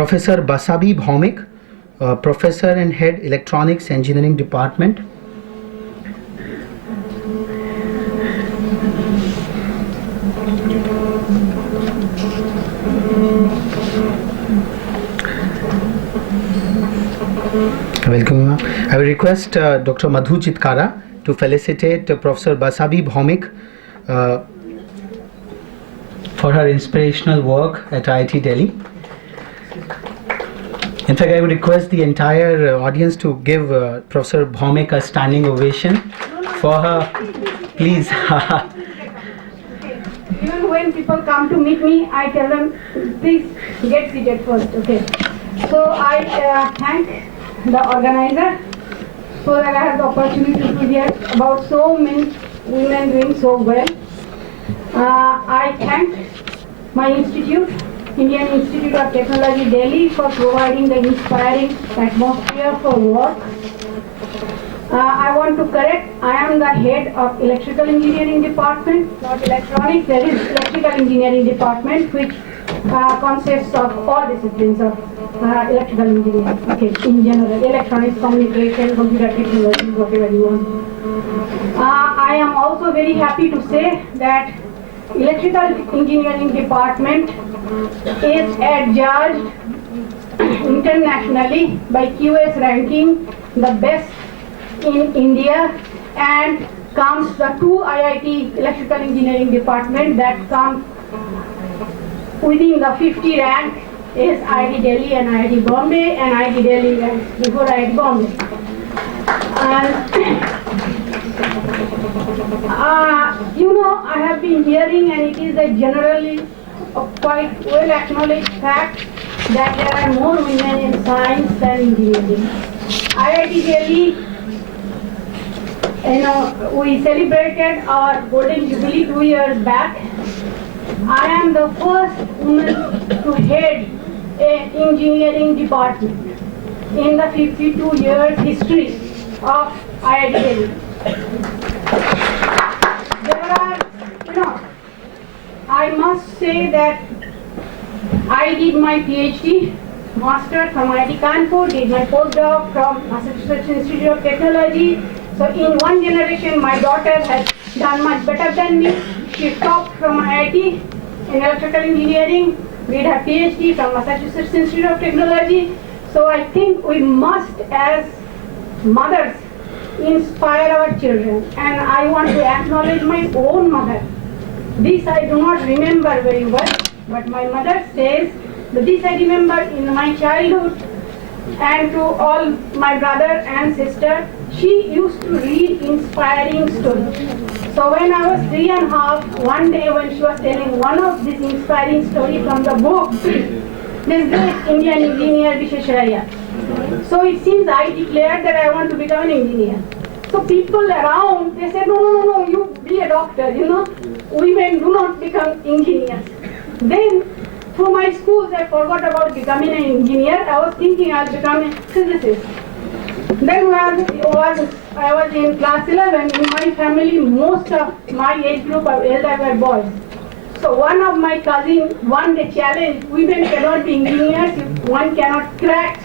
Professor Basabi Bhaumik, Professor and Head Electronics Engineering Department. Welcome. I will request Dr. Madhu Chitkara to felicitate Professor Basabi Bhaumik for her inspirational work at IIT Delhi. In fact, I would request the entire audience to give Professor Bhaumik a standing ovation for her. Please. Even when people come to meet me, I tell them, please get seated first. Okay. So I thank the organizer so that I have the opportunity to hear about so many women doing so well. I thank my institute, Indian Institute of Technology Delhi, for providing the inspiring atmosphere for work. I want to correct, I am the head of Electrical Engineering Department, not Electronics. There is Electrical Engineering Department, which consists of all disciplines of electrical engineering, okay, in general, electronics, communication, computer technology, whatever you want. I am also very happy to say that Electrical Engineering Department is adjudged internationally by QS ranking the best in India, and comes the two IIT Electrical Engineering Department that come within the 50 rank is IIT Delhi and IIT Bombay, and IIT Delhi ranks before IIT Bombay. You know, I have been hearing, and it is a generally quite well acknowledged fact that there are more women in science than engineering. IIT Delhi, you know, we celebrated our Golden Jubilee 2 years back. I am the first woman to head an engineering department in the 52 years history of IIT Delhi. There are, you know, I must say that I did my PhD, master from IIT Kanpur, did my postdoc from Massachusetts Institute of Technology. So in one generation, my daughter has done much better than me. She stopped from IIT in electrical engineering, did her PhD from Massachusetts Institute of Technology. So I think we must, as mothers, inspire our children. And I want to acknowledge my own mother. This I do not remember very well, but my mother says that this I remember in my childhood, and to all my brother and sister, she used to read inspiring stories. So when I was 3.5, one day when she was telling one of these inspiring stories from the book, this great Indian engineer Visvesvaraya. So it seems I declared that I want to become an engineer. So people around, they said, no, you be a doctor, you know, women do not become engineers. Then through my schools, I forgot about becoming an engineer. I was thinking I'll become a physicist. Then when I was in class 11, in my family, most of my age group of elders were boys. So one of my cousins one day challenged, women cannot be engineers if one cannot crack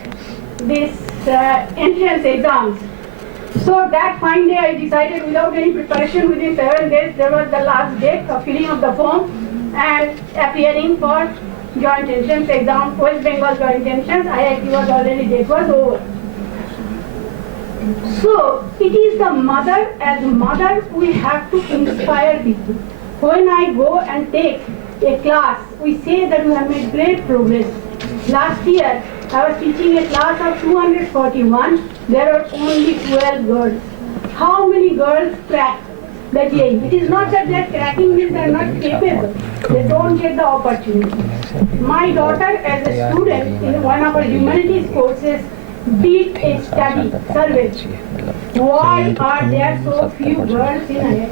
this entrance exams. So that fine day I decided, without any preparation, within 7 days, there was the last date of filling of the form and appearing for joint entrance exam, West Bengal joint entrance. IIT was already, date was over. So it is the mother, as mother, we have to inspire people. When I go and take a class, we say that we have made great progress. Last year, I was teaching a class of 241, there are only 12 girls. How many girls crack the JEE? It is not that they are cracking this, they are not capable. They don't get the opportunity. My daughter, as a student in one of our humanities courses, did a study, survey. Why are there so few girls in IIT?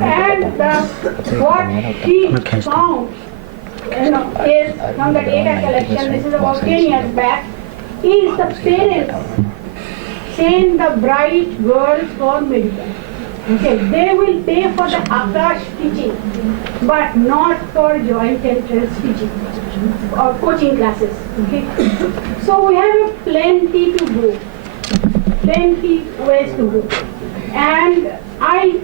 And what she found, is from the data collection, this is about 10 years back, is the parents send the bright girls for medical. Okay, they will pay for the Akash teaching, but not for joint entrance teaching. coaching classes. Okay, so we have plenty to go, plenty ways to go, and I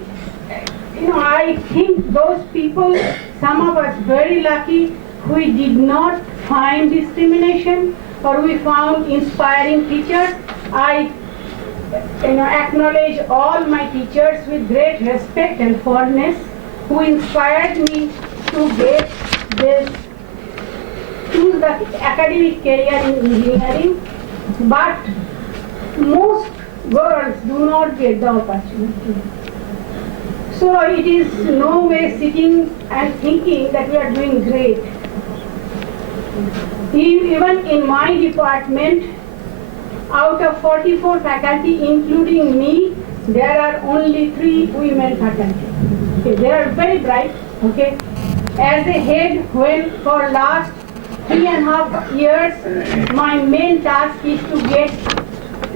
think those people, some of us very lucky, we did not find discrimination, or we found inspiring teachers. I acknowledge all my teachers with great respect and fondness, who inspired me to get this, choose the academic career in engineering. But most girls do not get the opportunity. So it is no way sitting and thinking that we are doing great. Even in my department, out of 44 faculty, including me, there are only 3 women faculty. Okay, they are very bright. Okay, as a head, when for last 3.5 years, my main task is to get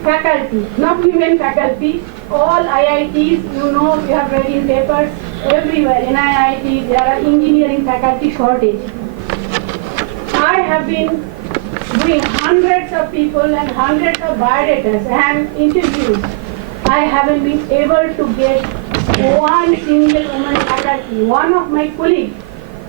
faculty, not women faculty. All IITs, you have read in papers everywhere. In IITs, there are engineering faculty shortage. I have been doing hundreds of people and hundreds of biodatas and interviews. I haven't been able to get one single woman faculty. One of my colleagues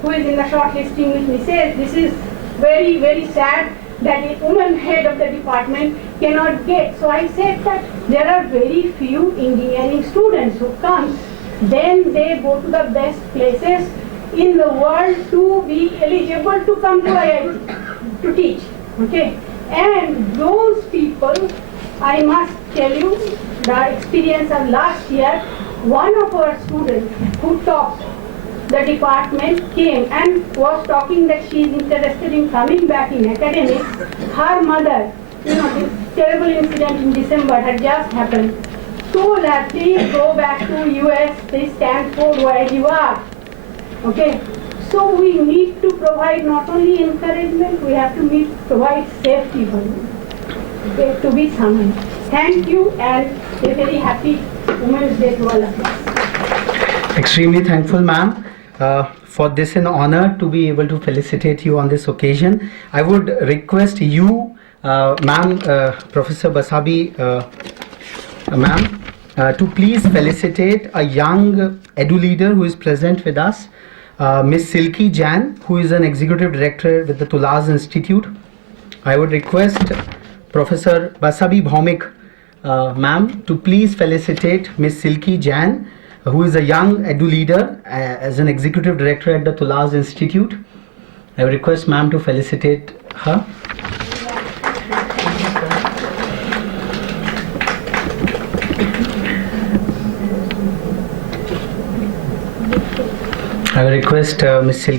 who is in the shortlisting with me says this is very, very sad that a woman head of the department cannot get. So I said that there are very few engineering students who come, then they go to the best places in the world to be eligible to come to IIT to teach. Okay, and those people, I must tell you the experience of last year. One of our students who topped the department came and was talking that she is interested in coming back in academics. Her mother, this terrible incident in December had just happened, told her, please go back to US, please stand for where you are. Okay, so we need to provide not only encouragement, we have to provide safety for you, okay, to be summoned. Thank you, and a very happy Women's Day to all of us. Extremely thankful, ma'am, for this an honor to be able to felicitate you on this occasion. I would request you, ma'am, Professor Basabi, ma'am, to please felicitate a young edu leader who is present with us, Miss Silky Jain, who is an executive director with the Tulaz Institute. I would request Professor Basabi Bhaumik, ma'am, to please felicitate Miss Silky Jain, who is a young edu leader as an executive director at the Tulaz Institute. I would request ma'am to felicitate her. I will request Miss Silky